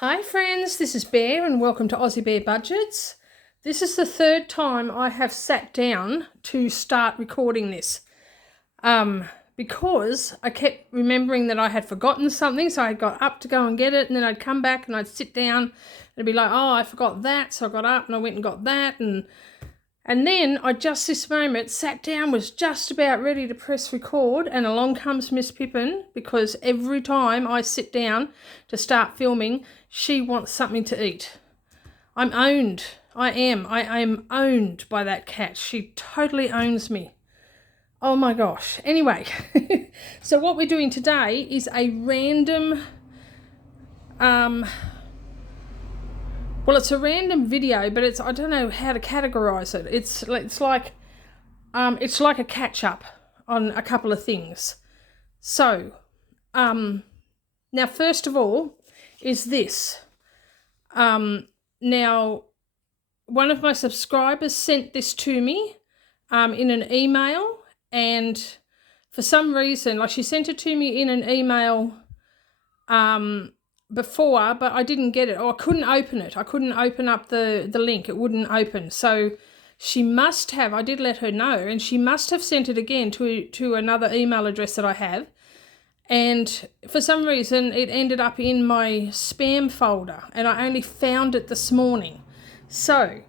Hi friends, this is Bear and welcome to Aussie Bear Budgets. This is the third time I have sat down to start recording this because I kept remembering that I had forgotten something, so I got up to go and get it, and then I'd come back and I'd sit down and it'd be like, oh, I forgot that, so I got up and I went and got that, and then I just this moment sat down, was just about ready to press record, and along comes Miss Pippin, because every time I sit down to start filming, she wants something to eat. I'm owned. I am owned by that cat. She totally owns me. Oh my gosh. Anyway, so what we're doing today is a random, well, it's a random video, but I don't know how to categorize it. It's like a catch up on a couple of things. So, now first of all is this. Now, one of my subscribers sent this to me in an email, and for some reason, like, she sent it to me in an email before, but I didn't get it, or I couldn't open it. I couldn't open up the link. It wouldn't open. So she must have, I did let her know, and she must have sent it again to another email address that I have. And for some reason, it ended up in my spam folder, and I only found it this morning. So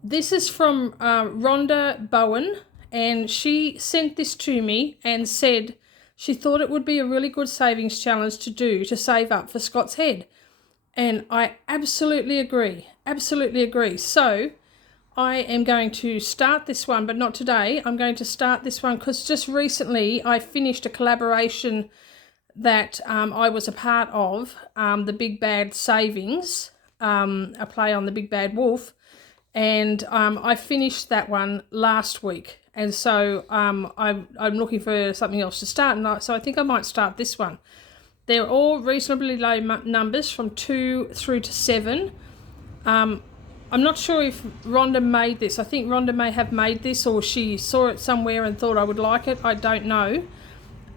this is from Rhonda Bowen, and she sent this to me and said she thought it would be a really good savings challenge to do to save up for Scott's head. And I absolutely agree. Absolutely agree. So I am going to start this one, but not today. I'm going to start this one because just recently I finished a collaboration that I was a part of, the Big Bad Savings, a play on the Big Bad Wolf, and I finished that one last week. And so I'm looking for something else to start, and so I think I might start this one. They're all reasonably low numbers, from 2 through to 7. I'm not sure if Rhonda made this. I think Rhonda may have made this, or she saw it somewhere and thought I would like it. I don't know.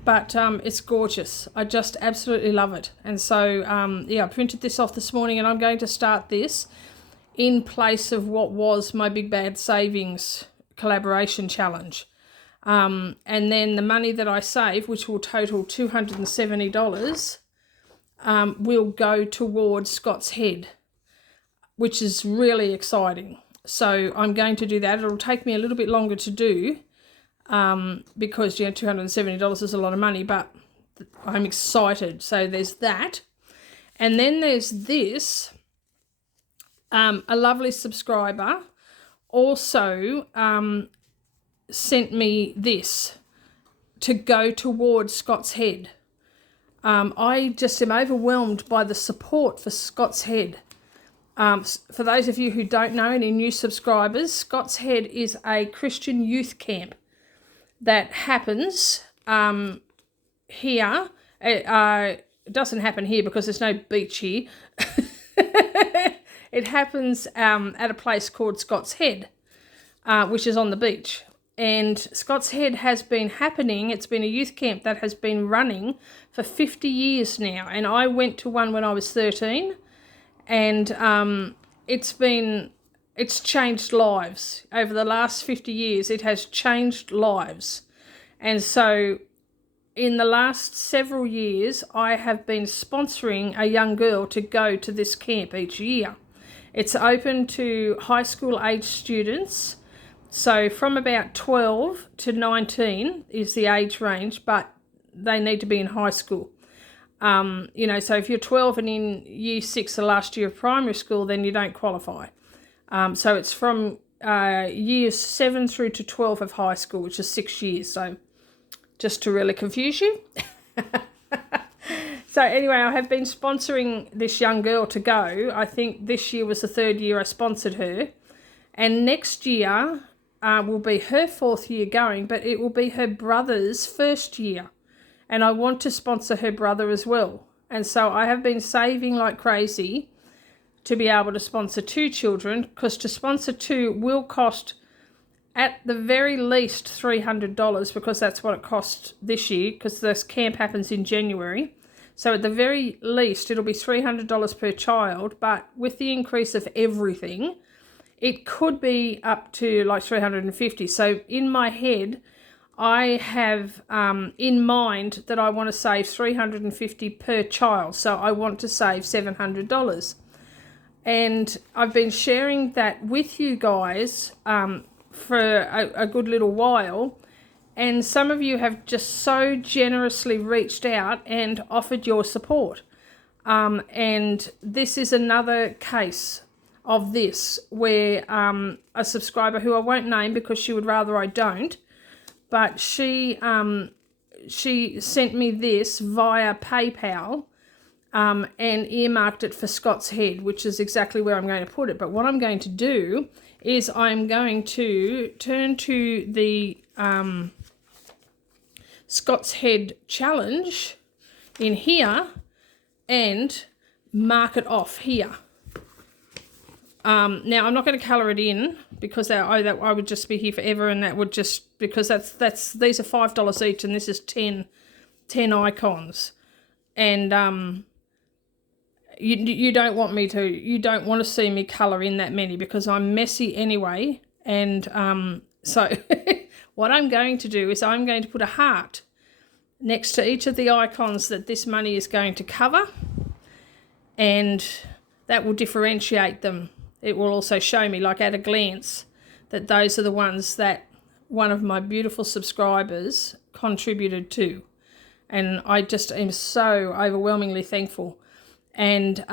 But it's gorgeous. I just absolutely love it. And so, yeah, I printed this off this morning, and I'm going to start this in place of what was my Big Bad Savings collaboration challenge. And then the money that I save, which will total $270, will go towards Scott's head, which is really exciting. So I'm going to do that. It'll take me a little bit longer to do, because, $270 is a lot of money, but I'm excited. So there's that. And then there's this. A lovely subscriber also sent me this to go towards Scott's head. I just am overwhelmed by the support for Scott's head. For those of you who don't know, any new subscribers, Scott's Head is a Christian youth camp that happens here. It doesn't happen here because there's no beach here. It happens at a place called Scott's Head, which is on the beach. And Scott's Head has been happening. It's been a youth camp that has been running for 50 years now. And I went to one when I was 13. And it's changed lives. Over the last 50 years, it has changed lives. And so in the last several years, I have been sponsoring a young girl to go to this camp each year. It's open to high school age students. So from about 12 to 19 is the age range, but they need to be in high school. So if you're 12 and in year 6, the last year of primary school, then you don't qualify. So it's from years 7 through to 12 of high school, which is 6 years. So just to really confuse you. So anyway, I have been sponsoring this young girl to go. I think this year was the 3rd year I sponsored her. And next year will be her 4th year going, but it will be her brother's 1st year. And I want to sponsor her brother as well. And so I have been saving like crazy to be able to sponsor 2 children, because to sponsor 2 will cost at the very least $300, because that's what it cost this year, because this camp happens in January. So at the very least, it'll be $300 per child, but with the increase of everything, it could be up to like $350. So in my head, I have in mind that I want to save $350 per child. So I want to save $700. And I've been sharing that with you guys for a good little while. And some of you have just so generously reached out and offered your support. And this is another case of this where a subscriber who I won't name because she would rather I don't, but she sent me this via PayPal and earmarked it for Scott's Head, which is exactly where I'm going to put it. But what I'm going to do is I'm going to turn to the Scott's Head challenge in here and mark it off here. Now I'm not going to colour it in because that I would just be here forever, and that would just, because these are $5 each and this is 10 icons, and you don't want to see me colour in that many because I'm messy anyway, and so what I'm going to do is I'm going to put a heart next to each of the icons that this money is going to cover, and that will differentiate them. It will also show me, like at a glance, that those are the ones that one of my beautiful subscribers contributed to. And I just am so overwhelmingly thankful. And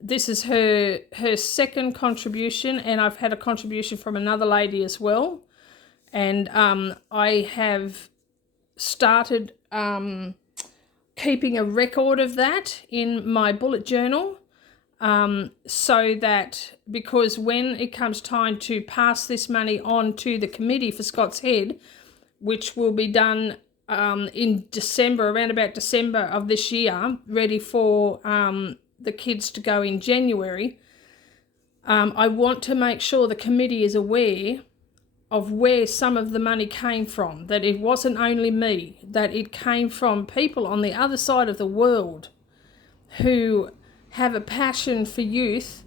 this is her second contribution, and I've had a contribution from another lady as well. And I have started keeping a record of that in my bullet journal, so that, because when it comes time to pass this money on to the committee for Scott's Head, which will be done in December, around about December of this year, ready for the kids to go in January, I want to make sure the committee is aware of where some of the money came from, that it wasn't only me, that it came from people on the other side of the world who have a passion for youth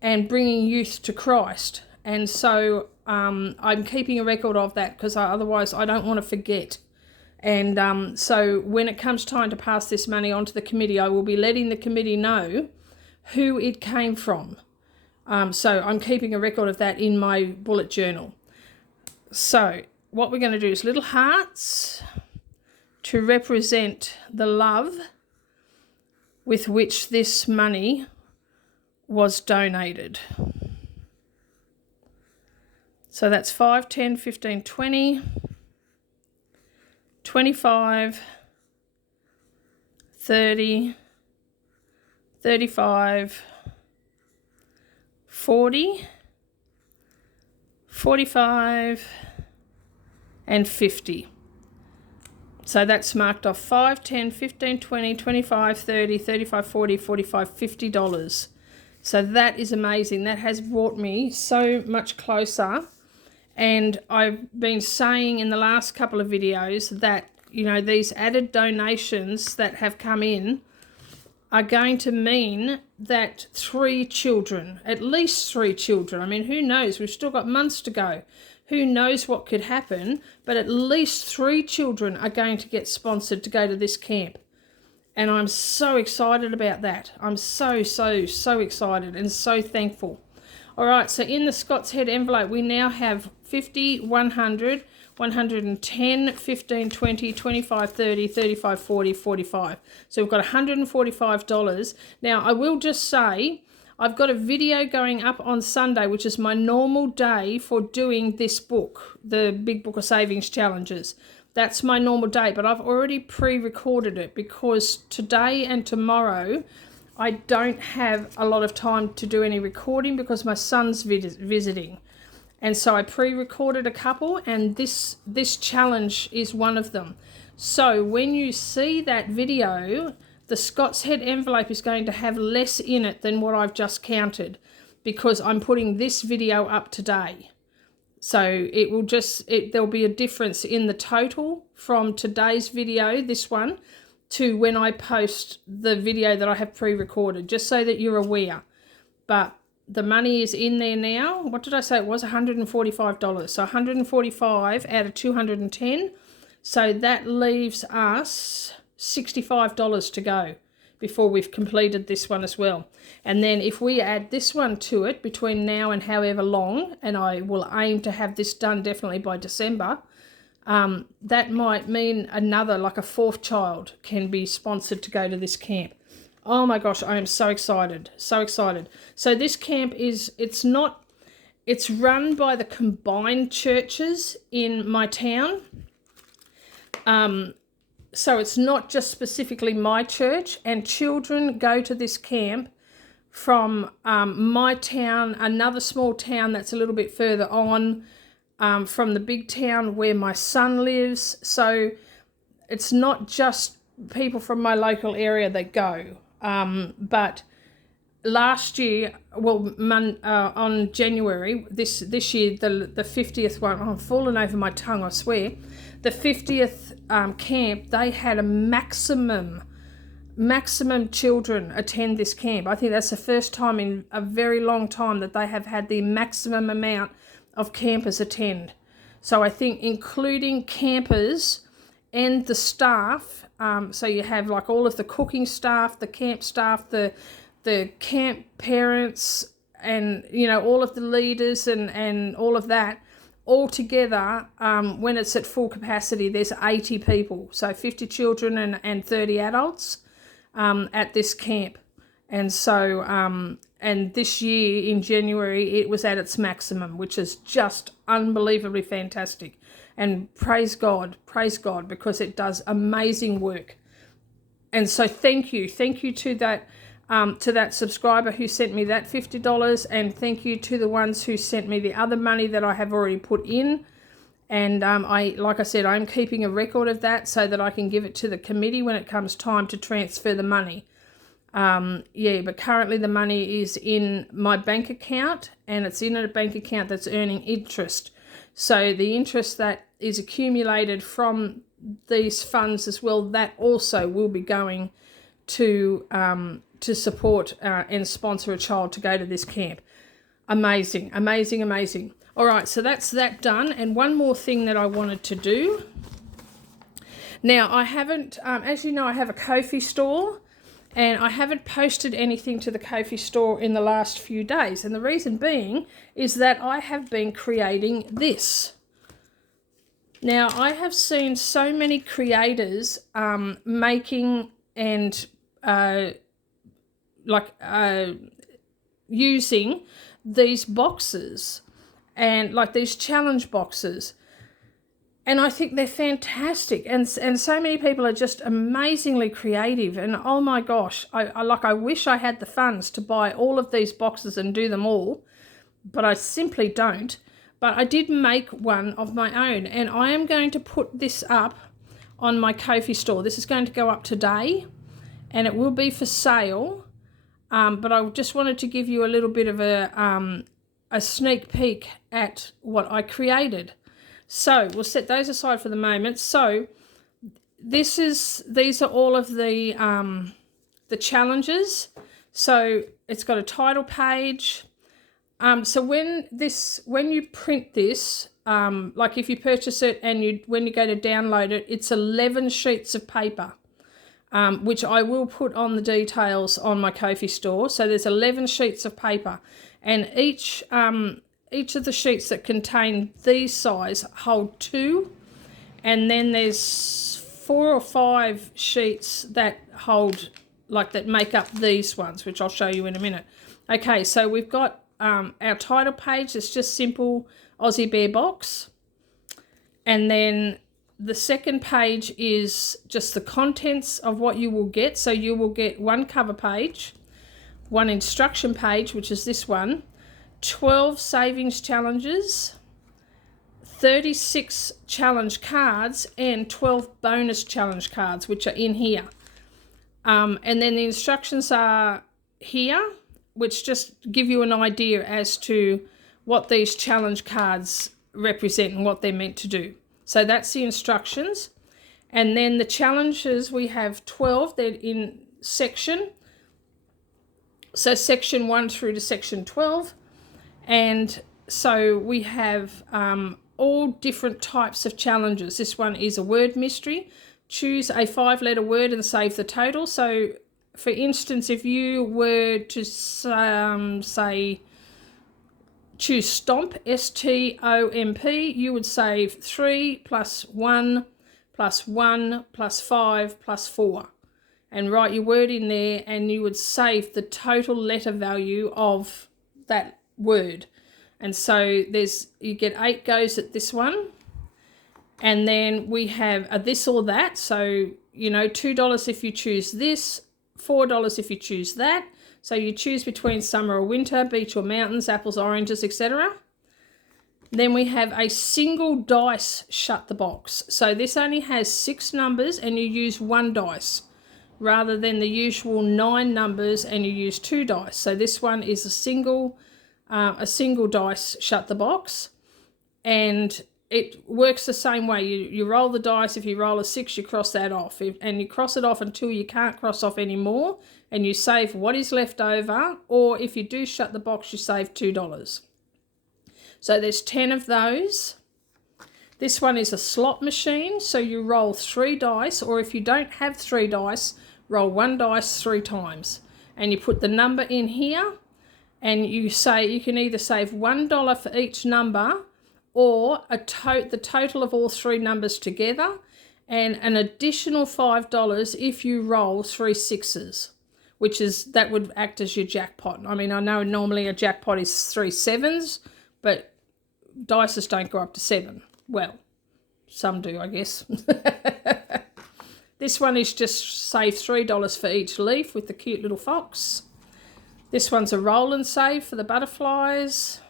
and bringing youth to Christ. And so I'm keeping a record of that because otherwise I don't want to forget. And so when it comes time to pass this money on to the committee, I will be letting the committee know who it came from. So I'm keeping a record of that in my bullet journal. So what we're going to do is little hearts to represent the love with which this money was donated. So that's 5, 10, 15, 20, 25, 30, 35, 40, 45, and 50. So that's marked off 5, 10, 15, 20, 25, 30, 35, 40, 45, $50. So that is amazing. That has brought me so much closer. And I've been saying in the last couple of videos that, you know, these added donations that have come in are going to mean that 3 children, at least 3 children, I mean, who knows? We've still got months to go. Who knows what could happen, but at least 3 children are going to get sponsored to go to this camp. And I'm so excited about that. I'm so excited and so thankful. All right, so in the Scott's Head envelope, we now have 50, 100, 110, 15, 20, 25, 30, 35, 40, 45. So we've got $145. Now, I will just say, I've got a video going up on Sunday, which is my normal day for doing this book, the Big Book of Savings Challenges. That's my normal day, but I've already pre-recorded it because today and tomorrow I don't have a lot of time to do any recording because my son's visiting. And so I pre-recorded a couple, and this challenge is one of them. So when you see that video, the Scott's Head envelope is going to have less in it than what I've just counted because I'm putting this video up today. So it will just, there'll be a difference in the total from today's video, this one, to when I post the video that I have pre-recorded, just so that you're aware. But the money is in there now. What did I say? It was $145. So $145 out of $210. So that leaves us $65 to go before we've completed this one as well. And then if we add this one to it between now and however long, and I will aim to have this done definitely by December, that might mean another, like a fourth child can be sponsored to go to this camp. Oh my gosh, I am so excited, so excited. So this camp it's run by the combined churches in my town. So it's not just specifically my church, and children go to this camp from my town, another small town that's a little bit further on, from the big town where my son lives. So it's not just people from my local area that go. But last year, on January, this year, the 50th one, I'm falling over my tongue, I swear, the 50th camp, they had a maximum children attend this camp. I think that's the first time in a very long time that they have had the maximum amount of campers attend. So I think including campers and the staff, so you have like all of the cooking staff, the camp staff, the camp parents, and all of the leaders and all of that, all together, when it's at full capacity, there's 80 people, so 50 children and 30 adults at this camp. And so and this year in January it was at its maximum, which is just unbelievably fantastic. And praise God, because it does amazing work. And so thank you to that subscriber who sent me that $50, and thank you to the ones who sent me the other money that I have already put in. And like I said, I'm keeping a record of that so that I can give it to the committee when it comes time to transfer the money. But currently the money is in my bank account, and it's in a bank account that's earning interest. So the interest that is accumulated from these funds as well, that also will be going to support and sponsor a child to go to this camp. Amazing. All right, so that's that done. And one more thing that I wanted to do. Now, I haven't, as you know, I have a Ko-fi store, and I haven't posted anything to the Ko-fi store in the last few days. And the reason being is that I have been creating this. Now, I have seen so many creators making and using these boxes, and like these challenge boxes. And I think they're fantastic, and so many people are just amazingly creative. And oh my gosh, I wish I had the funds to buy all of these boxes and do them all, but I simply don't. But I did make one of my own, and I am going to put this up on my Ko-fi store. This is going to go up today, and it will be for sale. But I just wanted to give you a little bit of a sneak peek at what I created. So we'll set those aside for the moment. So these are all of the challenges. So it's got a title page. So when you print this, like if you purchase it and when you go to download it, it's 11 sheets of paper, which I will put on the details on my Ko-fi store. So there's 11 sheets of paper, and each of the sheets that contain these size hold 2, and then there's 4 or 5 sheets that hold, like, that make up these ones, which I'll show you in a minute. Okay, so we've got our title page. It's just simple Aussie Bear box, and then the second page is just the contents of what you will get. So you will get one cover page, one instruction page, which is this one, 12 savings challenges, 36 challenge cards, and 12 bonus challenge cards, which are in here. And then the instructions are here, which just give you an idea as to what these challenge cards represent and what they're meant to do. So that's the instructions. And then the challenges, we have 12. They're in section. So section 1 through to section 12. And so we have all different types of challenges. This one is a word mystery. Choose a 5-letter word and save the total. So, for instance, if you were to say, choose stomp, S-T-O-M-P, you would save 3 plus 1 plus 1 plus 5 plus 4. And write your word in there, and you would save the total letter value of that word. And so you get 8 goes at this one. And then we have a this or that. So, $2 if you choose this, $4 if you choose that. So you choose between summer or winter, beach or mountains, apples, oranges, etc. Then we have a single dice shut the box. So this only has 6 numbers and you use 1 dice rather than the usual 9 numbers and you use 2 dice. So this one is a single dice shut the box, and it works the same way. You roll the dice. If you roll a 6, you cross that off, and you cross it off until you can't cross off anymore, and you save what is left over, or if you do shut the box, you save $2. So there's 10 of those. This one is a slot machine, so you roll 3 dice, or if you don't have 3 dice, roll 1 dice 3 times, and you put the number in here, and you say you can either save $1 for each number, or the total of all 3 numbers together, and an additional $5 if you roll 3 6s, that would act as your jackpot. I mean, I know normally a jackpot is 3 7s, but dices don't go up to 7. Well, some do, I guess. This one is just save $3 for each leaf with the cute little fox. This one's a roll and save for the butterflies.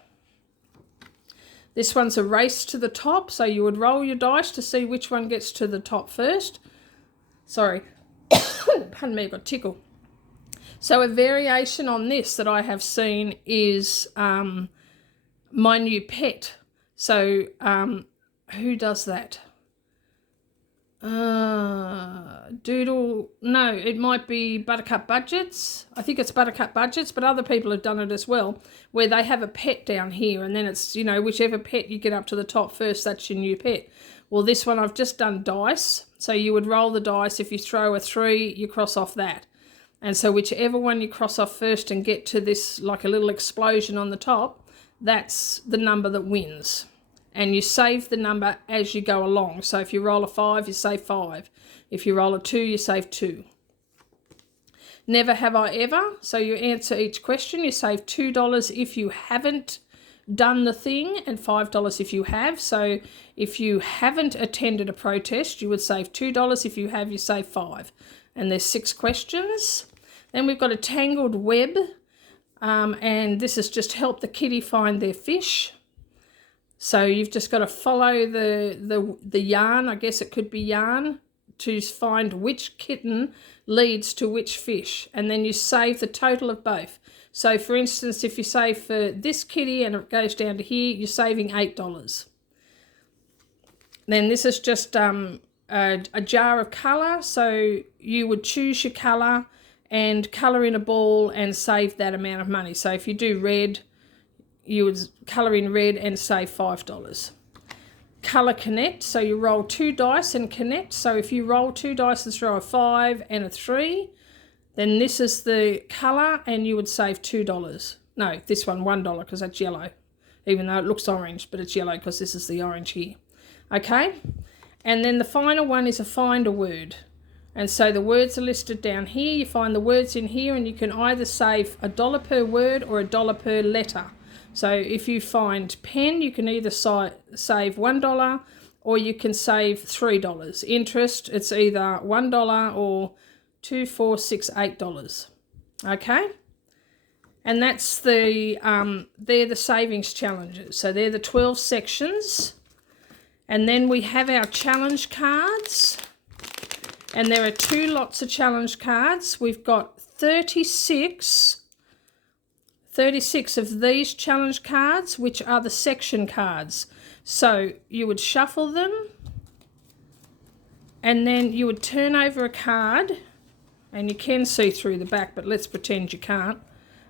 This one's a race to the top, so you would roll your dice to see which one gets to the top first. Sorry, pardon me, I got a tickle. So a variation on this that I have seen is My New Pet. So who does that? It might be Buttercup Budgets. I think it's Buttercup Budgets, but other people have done it as well, where they have a pet down here, and then it's, whichever pet you get up to the top first, that's your new pet. Well, this one I've just done dice, so you would roll the dice. If you throw a 3, you cross off that. And so whichever one you cross off first and get to this, like a little explosion on the top, that's the number that wins. And you save the number as you go along. So if you roll a 5, you save 5. If you roll a 2, you save 2. Never have I ever. So you answer each question. You save $2 if you haven't done the thing, and $5 if you have. So if you haven't attended a protest, you would save $2. If you have, you save 5. And there's 6 questions. Then we've got a tangled web. And this has just helped the kitty find their fish. So you've just got to follow the yarn, I guess it could be yarn, to find which kitten leads to which fish. And then you save the total of both. So for instance, if you save for this kitty and it goes down to here, you're saving $8. Then this is just a jar of colour. So you would choose your colour and colour in a ball and save that amount of money. So if you do red, you would colour in red and save $5. Colour connect, so you roll 2 dice and connect. So if you roll 2 dice and throw a 5 and a 3, then this is the colour and you would save $2. No, this one $1 because that's yellow, even though it looks orange, but it's yellow because this is the orange here. Okay, and then the final one is a find a word. And so the words are listed down here. You find the words in here, and you can either save $1 per word or $1 per letter. So if you find pen, you can either save $1 or you can save $3. Interest, it's either $1 or $2, $4, $6, $8. Okay? And that's they're the savings challenges. So they're the 12 sections. And then we have our challenge cards. And there are 2 lots of challenge cards. We've got 36 of these challenge cards, which are the section cards. So you would shuffle them, and then you would turn over a card, and you can see through the back, but let's pretend you can't.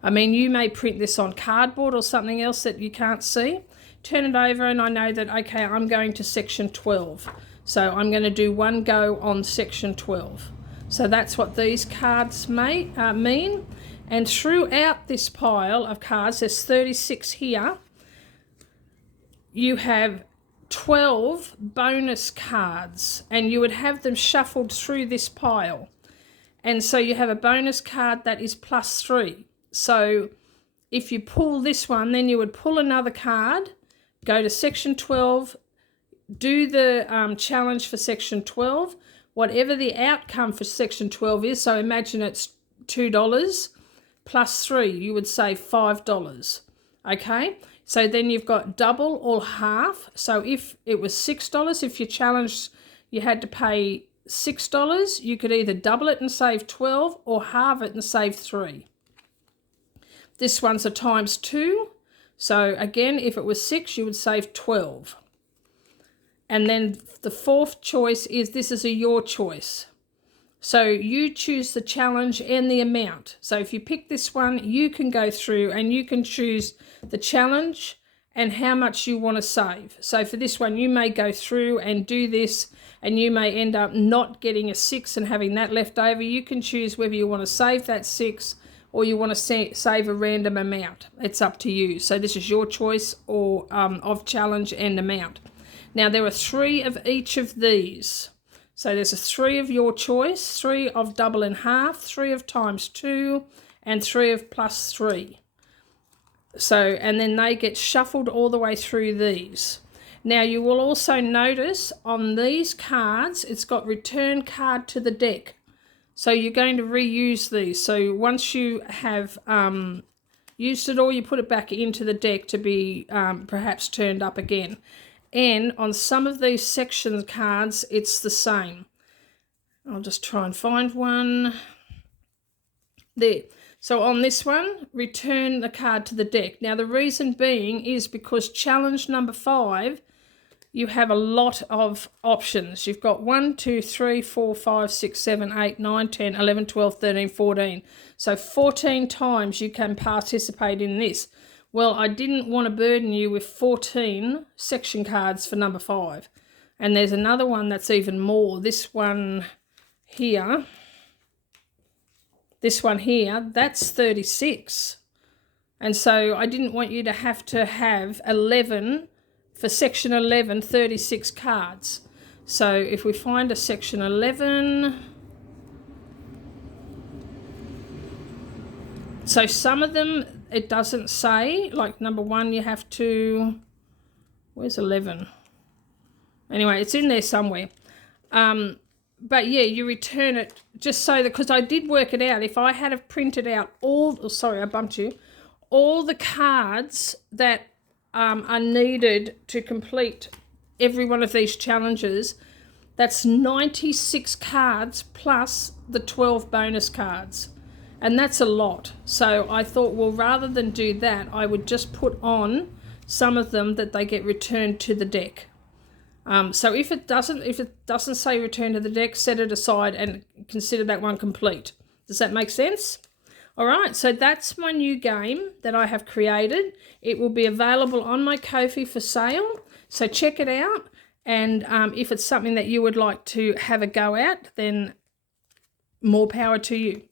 I mean, you may print this on cardboard or something else that you can't see. Turn it over, and I know that, okay, I'm going to section 12. So I'm going to do one go on section 12. So that's what these cards mean. And throughout this pile of cards, there's 36 here, you have 12 bonus cards, and you would have them shuffled through this pile. And so you have a bonus card that is +3. So if you pull this one, then you would pull another card, go to section 12, do the challenge for section 12, whatever the outcome for section 12 is. So imagine it's $2 +3, you would save $5. Okay, so then you've got double or half. So if it was $6, if your challenge you had to pay $6, you could either double it and save 12 or halve it and save 3. This one's a ×2. So again, if it was 6, you would save 12. And then the fourth choice is, this is a your choice. So you choose the challenge and the amount. So if you pick this one, you can go through and you can choose the challenge and how much you want to save. So for this one, you may go through and do this, and you may end up not getting a 6 and having that left over. You can choose whether you want to save that 6 or you want to save a random amount. It's up to you. So this is your choice or of challenge and amount. Now there are 3 of each of these. So there's a 3 of your choice, 3 of double and half, 3 of ×2, and 3 of +3. So, and then they get shuffled all the way through these. Now you will also notice on these cards, it's got return card to the deck. So you're going to reuse these. So once you have used it all, you put it back into the deck to be perhaps turned up again. And on some of these section cards, it's the same. I'll just try and find one. There. So on this one, return the card to the deck. Now the reason being is because challenge number 5, you have a lot of options. You've got 1, 2, 3, 4, 5, 6, 7, 8, 9, 10, 11, 12, 13, 14. So 14 times you can participate in this. Well, I didn't want to burden you with 14 section cards for number 5. And there's another one that's even more. This one here, that's 36. And so I didn't want you to have 11, for section 11, 36 cards. So if we find a section 11, so some of them, it doesn't say, like number 1, you have to, where's 11? Anyway, it's in there somewhere. But yeah, you return it just so that, because I did work it out, if I had have printed out all the cards that are needed to complete every one of these challenges, that's 96 cards plus the 12 bonus cards. And that's a lot. So I thought, well, rather than do that, I would just put on some of them that they get returned to the deck. So if it doesn't say return to the deck, set it aside and consider that one complete. Does that make sense? All right, so that's my new game that I have created. It will be available on my Ko-fi for sale. So check it out. And if it's something that you would like to have a go at, then more power to you.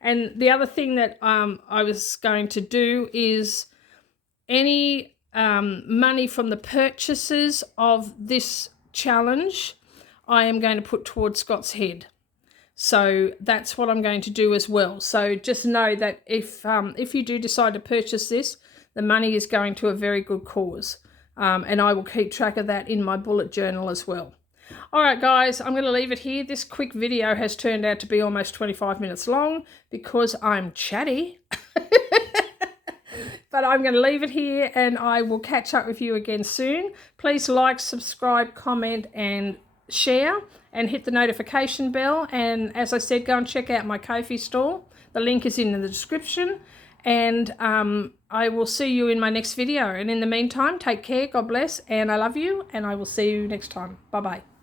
And the other thing that I was going to do is any money from the purchases of this challenge, I am going to put towards Scott's head. So that's what I'm going to do as well. So just know that if you do decide to purchase this, the money is going to a very good cause. And I will keep track of that in my bullet journal as well. All right, guys, I'm going to leave it here. This quick video has turned out to be almost 25 minutes long because I'm chatty. But I'm going to leave it here and I will catch up with you again soon. Please like, subscribe, comment and share and hit the notification bell. And as I said, go and check out my Ko-fi store. The link is in the description. And I will see you in my next video. And in the meantime, take care, God bless, and I love you. And I will see you next time. Bye-bye.